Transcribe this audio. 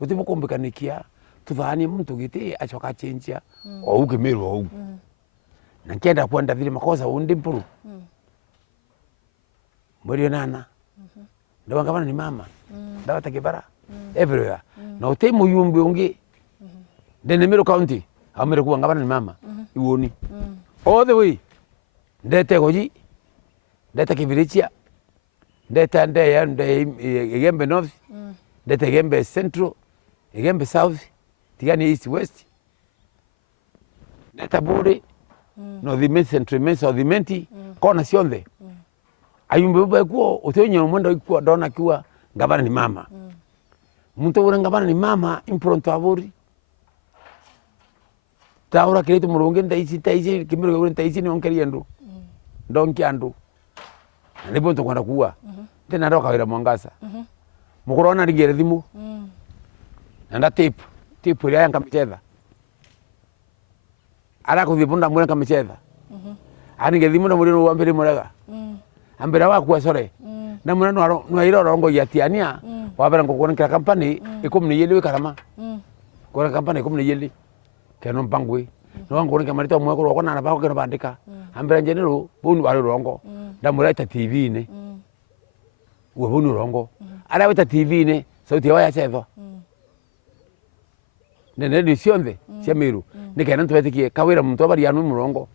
utimukumbikanikia tuthanie muntu giti acoka chinjia ou Kimiru ou na kenda kwenda thile makosa undi mpuru mweri nana ndawa ngavana ni mama ndawa takibara everywhere na utemu yumbi ungi ndene Meru County amere kuwa ngavana ni mama iwoni all the way ndete goji ndete Kibirichia ndete ndeya Igembe North ndete Igembe Central Igembe South tigani East West ndete Buri North Imenti Central Imenti South Imenti kona sionthe ayumbe baba kuo utonyo mwenda ikuwa dona kiwa ngavana ni mama muntu ura ngavana ni mama impronto aburi taura kiretu murungi ndaici Kimiru ura ndaici ni onkeri andu ndonki andu ndipo ntukwenda kuwa tena ndoka wira Mwangasa mukurona rigere thimu nanda tape ria nkamichetha ara kuthi bunda mwena nkamichetha ani gethimu na muri wambere murega ambira wakwa sore na muna no ira rongo yatiania wabera ngokona kira company ikumni yeli karama kora company ikumni yeli keno mpangwe no ngokona kamarita mwe ko rokona na bako keno bandika ambira njenero bunu wari rongo ndamureta TV ne we bunu rongo ara weta TV ne sauti ya waya chetho nene ni cionthe cia Meru nikena ntwetikie kawira muntu abari anu murongo